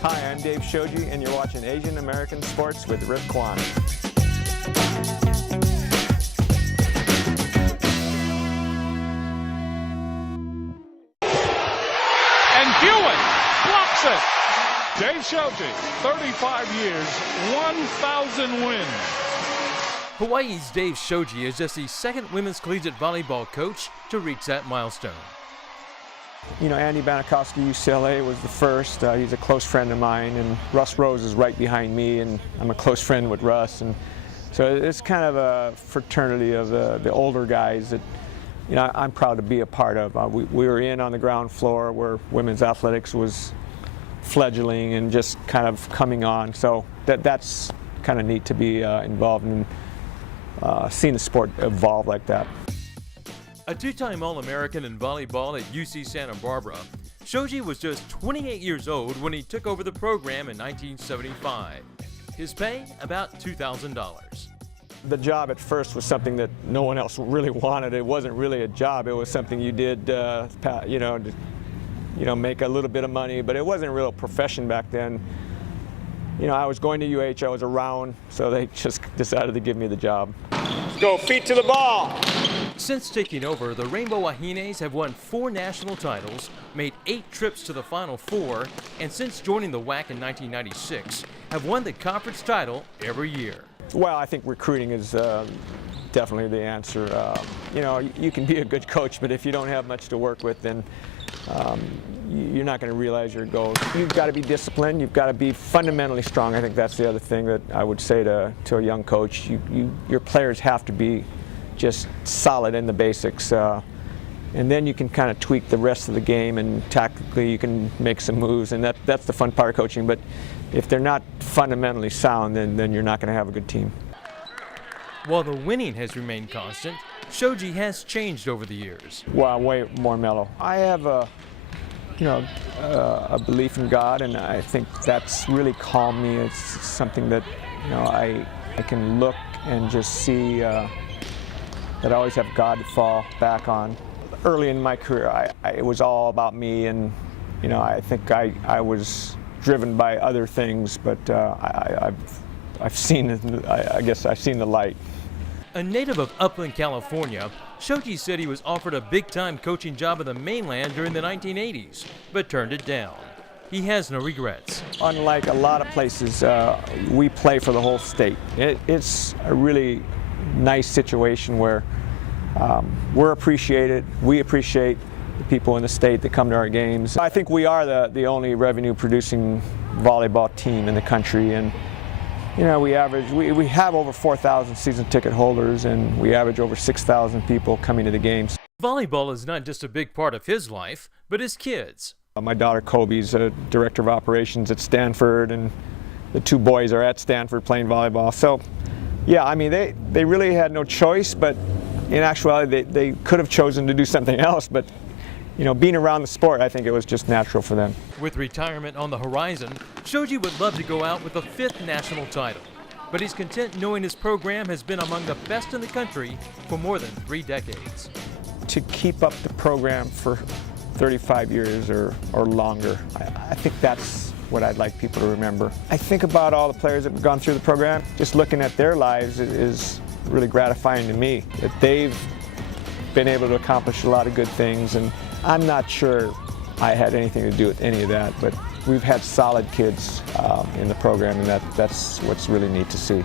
Hi, I'm Dave Shoji, and you're watching Asian American Sports with Rick Kwan. And Hewitt blocks it. Dave Shoji, 35 years, 1,000 wins. Hawaii's Dave Shoji is just the second women's collegiate volleyball coach to reach that milestone. You know, Andy Banikowski, UCLA, was the first. He's a close friend of mine, and Russ Rose is right behind me, and I'm a close friend with Russ. And so it's kind of a fraternity of the older guys that, you know, I'm proud to be a part of. We were in on the ground floor where women's athletics was fledgling and just kind of coming on. So that's kind of neat to be involved in seeing the sport evolve like that. A two-time All-American in volleyball at UC Santa Barbara, Shoji was just 28 years old when he took over the program in 1975. His pay, about $2,000. The job at first was something that no one else really wanted. It wasn't really a job. It was something you did, to make a little bit of money, but it wasn't a real profession back then. You know, I was going to UH, I was around, so they just decided to give me the job. Let's go, feet to the ball! Since taking over, the Rainbow Wahines have won 4 national titles, made 8 trips to the Final Four, and since joining the WAC in 1996, have won the conference title every year. Well, I think recruiting is definitely the answer. You know, you can be a good coach, but if you don't have much to work with, then you're not going to realize your goals. You've got to be disciplined. You've got to be fundamentally strong. I think that's the other thing that I would say to a young coach. Your players have to be just solid in the basics, and then you can kind of tweak the rest of the game, and tactically you can make some moves, and that's the fun part of coaching. But if they're not fundamentally sound, then you're not going to have a good team. While the winning has remained constant, Shoji has changed over the years. Well, way more mellow. I have a belief in God, and I think that's really calmed me. It's something that, you know, I can look and just see that I always have God to fall back on. Early in my career, it was all about me, and, you know, I think I was driven by other things, but I've seen it. I guess I've seen the light. A native of Upland, California, Shoji said he was offered a big-time coaching job in the mainland during the 1980s, but turned it down. He has no regrets. Unlike a lot of places, we play for the whole state. It's a really nice situation where we're appreciated. We appreciate the people in the state that come to our games. I think we are the only revenue-producing volleyball team in the country, and you know, we have over 4,000 season ticket holders, and we average over 6,000 people coming to the games. Volleyball is not just a big part of his life, but his kids. My daughter Kobe's a director of operations at Stanford, and the 2 boys are at Stanford playing volleyball. So, yeah, I mean, they really had no choice, but in actuality, they could have chosen to do something else. But, you know, being around the sport, I think it was just natural for them. With retirement on the horizon, Shoji would love to go out with a 5th national title. But he's content knowing his program has been among the best in the country for more than 3 decades. To keep up the program for 35 years or longer, I think that's what I'd like people to remember. I think about all the players that have gone through the program. Just looking at their lives is really gratifying to me, that they've been able to accomplish a lot of good things, and I'm not sure I had anything to do with any of that, but we've had solid kids in the program, and that's what's really neat to see.